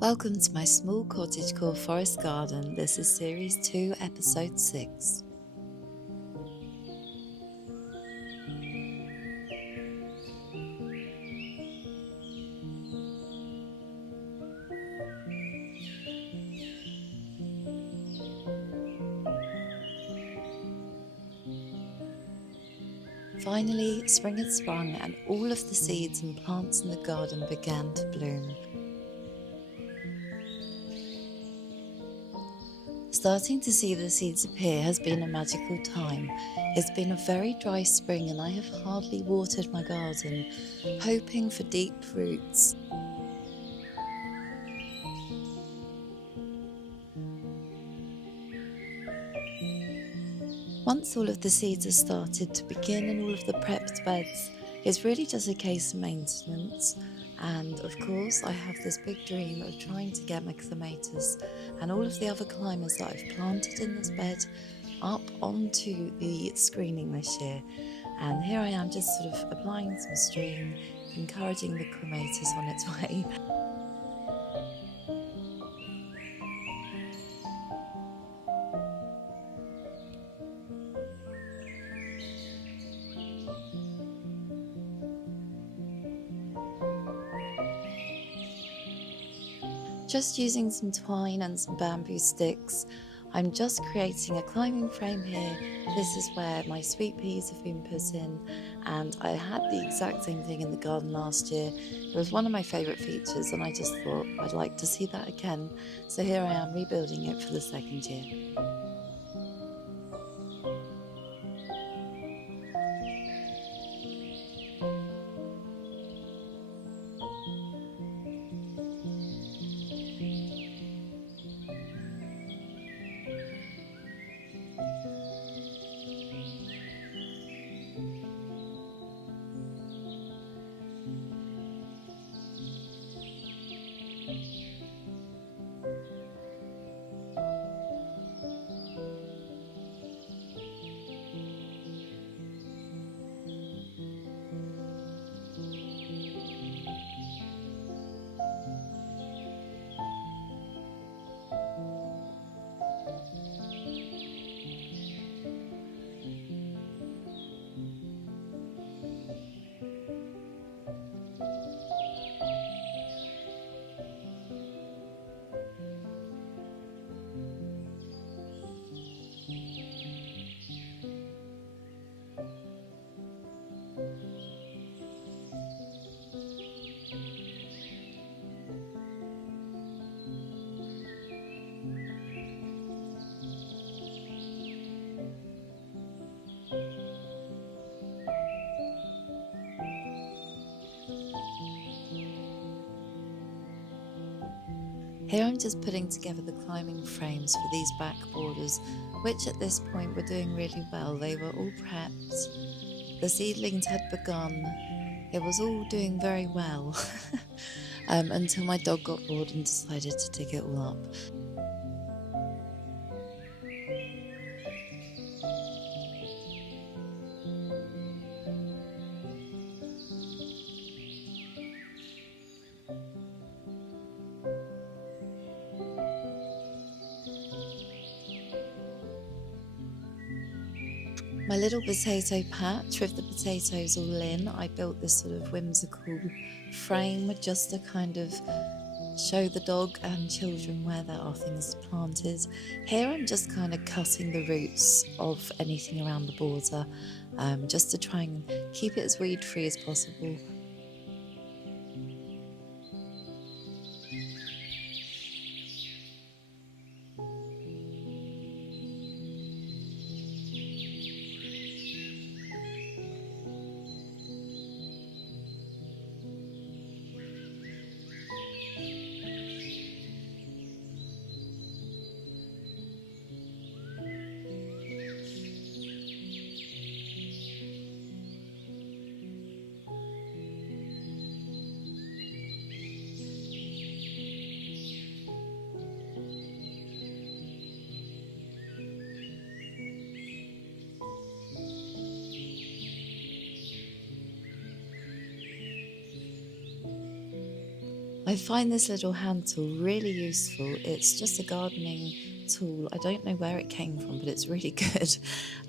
Welcome to my small cottagecore forest garden. This is Series 2, Episode 6. Finally, spring had sprung and all of the seeds and plants in the garden began to bloom. Starting to see the seeds appear has been a magical time. It's been a very dry spring and I have hardly watered my garden, hoping for deep roots. Once all of the seeds are started to begin in all of the prepped beds, it's really just a case of maintenance. And of course, I have this big dream of trying to get my clematis and all of the other climbers that I've planted in this bed up onto the screening this year. And here I am just sort of applying some stream, encouraging the clematis on its way. Just using some twine and some bamboo sticks, I'm just creating a climbing frame here. This is where my sweet peas have been put in, and I had the exact same thing in the garden last year. It was one of my favourite features and I just thought I'd like to see that again. So here I am rebuilding it for the second year. Here I'm just putting together the climbing frames for these back borders, which at this point were doing really well. They were all prepped, the seedlings had begun, it was all doing very well until my dog got bored and decided to dig it all up. My little potato patch with the potatoes all in, I built this sort of whimsical frame just to kind of show the dog and children where there are things planted. Here I'm just kind of cutting the roots of anything around the border, just to try and keep it as weed free as possible. I find this little hand tool really useful. It's just a gardening tool. I don't know where it came from, but it's really good.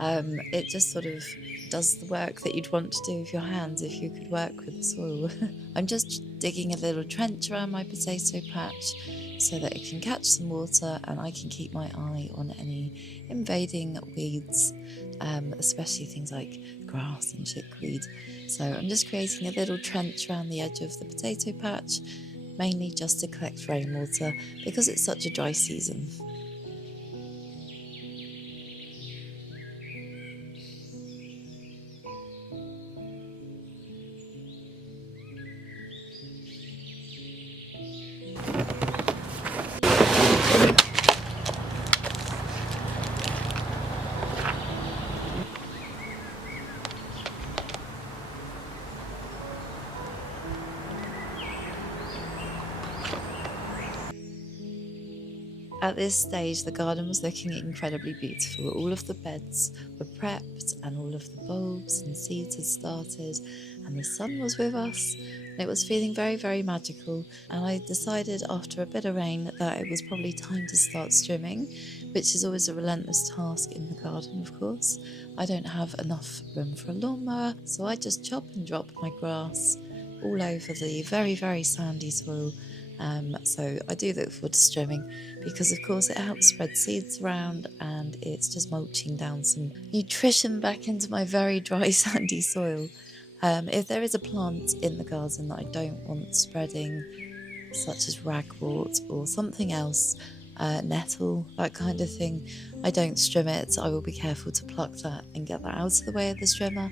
It just sort of does the work that you'd want to do with your hands if you could work with the soil. I'm just digging a little trench around my potato patch so that it can catch some water and I can keep my eye on any invading weeds, especially things like grass and chickweed. So I'm just creating a little trench around the edge of the potato patch, mainly just to collect rainwater because it's such a dry season. At this stage, the garden was looking incredibly beautiful. All of the beds were prepped, and all of the bulbs and seeds had started, and the sun was with us, and it was feeling very, very magical. And I decided after a bit of rain that it was probably time to start strimming, which is always a relentless task in the garden, of course. I don't have enough room for a lawnmower, so I just chop and drop my grass all over the very, very sandy soil. So I do look forward to strimming because of course it helps spread seeds around and it's just mulching down some nutrition back into my very dry sandy soil. If there is a plant in the garden that I don't want spreading, such as ragwort or something else, nettle, that kind of thing, I don't strim it. I will be careful to pluck that and get that out of the way of the strimmer.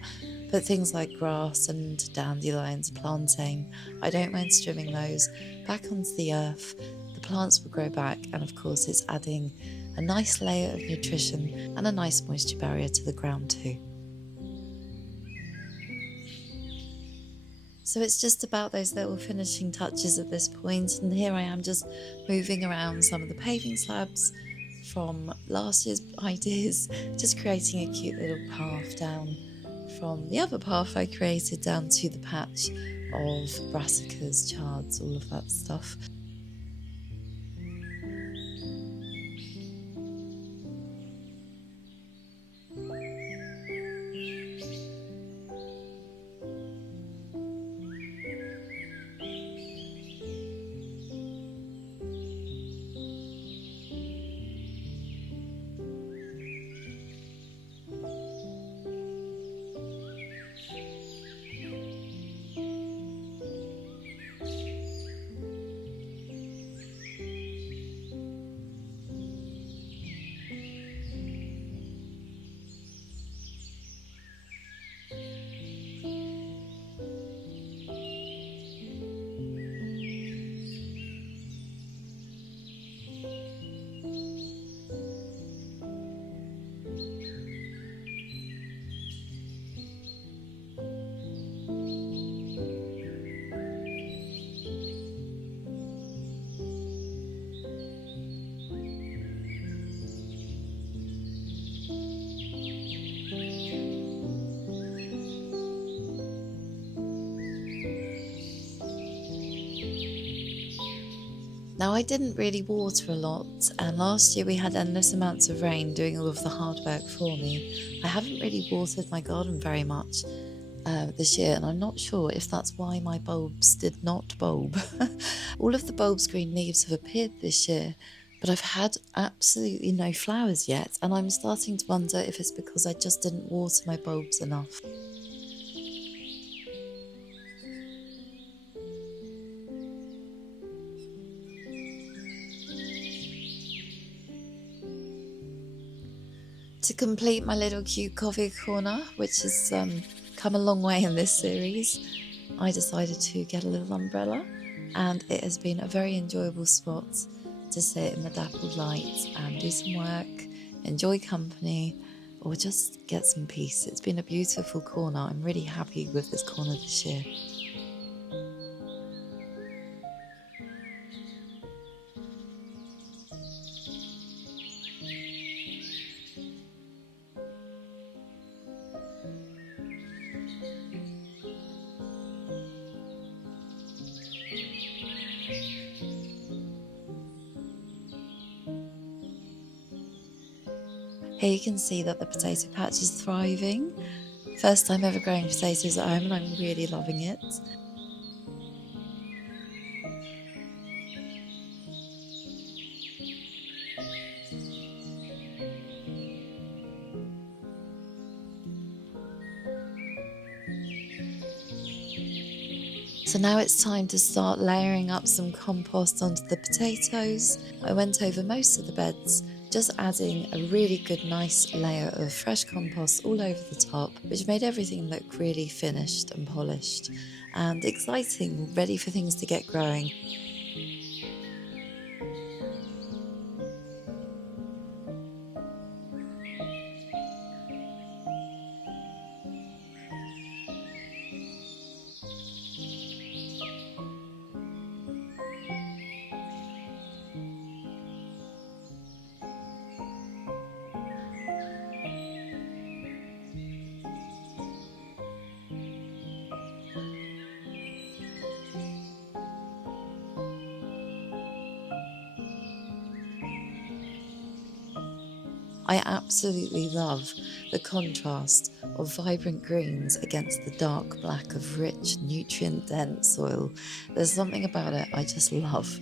But things like grass and dandelions, plantain, I don't mind strimming those back onto the earth. The plants will grow back, and of course, it's adding a nice layer of nutrition and a nice moisture barrier to the ground too. So it's just about those little finishing touches at this point, and here I am just moving around some of the paving slabs from last year's ideas, just creating a cute little path down from the other path I created down to the patch of brassicas, chards, all of that stuff. Now, I didn't really water a lot, and last year we had endless amounts of rain doing all of the hard work for me. I haven't really watered my garden very much this year, and I'm not sure if that's why my bulbs did not bulb. All of the bulbs' green leaves have appeared this year, but I've had absolutely no flowers yet, and I'm starting to wonder if it's because I just didn't water my bulbs enough. To complete my little cute coffee corner, which has come a long way in this series, I decided to get a little umbrella, and it has been a very enjoyable spot to sit in the dappled light and do some work, enjoy company, or just get some peace. It's been a beautiful corner. I'm really happy with this corner this year. Here you can see that the potato patch is thriving. First time ever growing potatoes at home and I'm really loving it. So now it's time to start layering up some compost onto the potatoes. I went over most of the beds, just adding a really good nice layer of fresh compost all over the top, which made everything look really finished and polished and exciting, ready for things to get growing. I absolutely love the contrast of vibrant greens against the dark black of rich, nutrient dense soil. There's something about it I just love.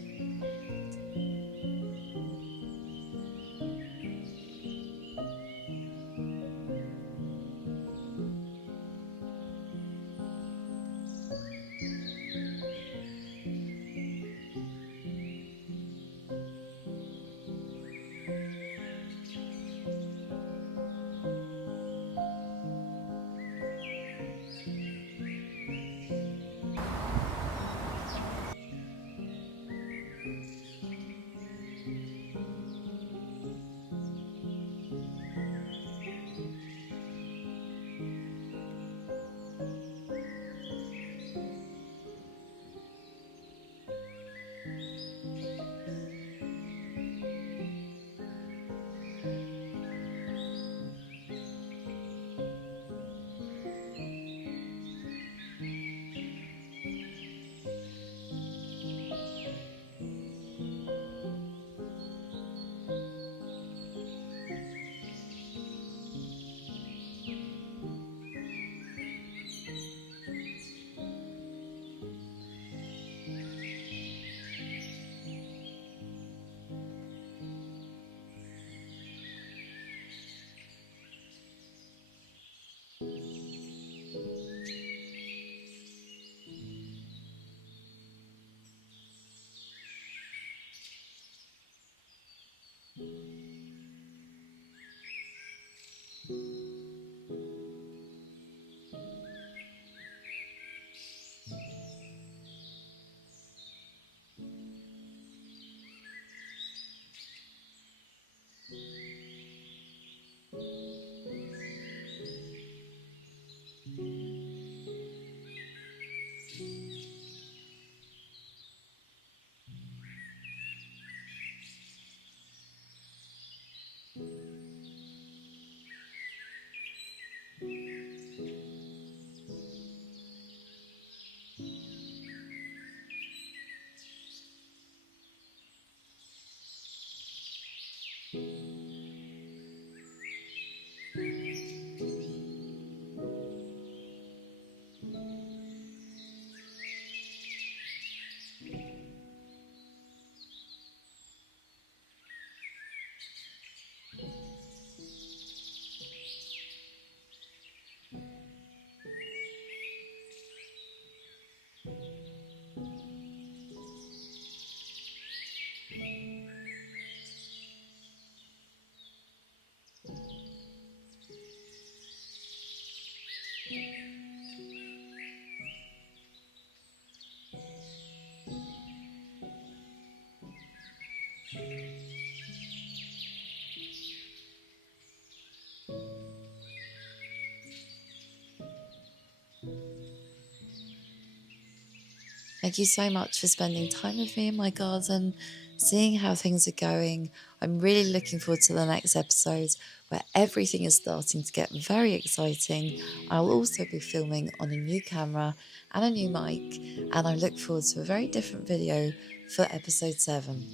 Thank you so much for spending time with me in my garden, seeing how things are going. I'm really looking forward to the next episode where everything is starting to get very exciting. I'll also be filming on a new camera and a new mic, and I look forward to a very different video for episode 7.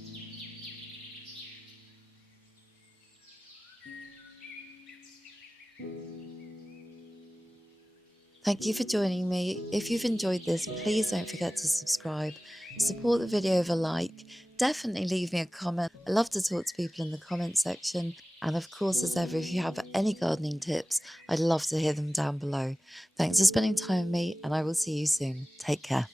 Thank you for joining me. If you've enjoyed this, please don't forget to subscribe, support the video with a like, definitely leave me a comment. I love to talk to people in the comment section. And of course, as ever, if you have any gardening tips, I'd love to hear them down below. Thanks for spending time with me, and I will see you soon. Take care.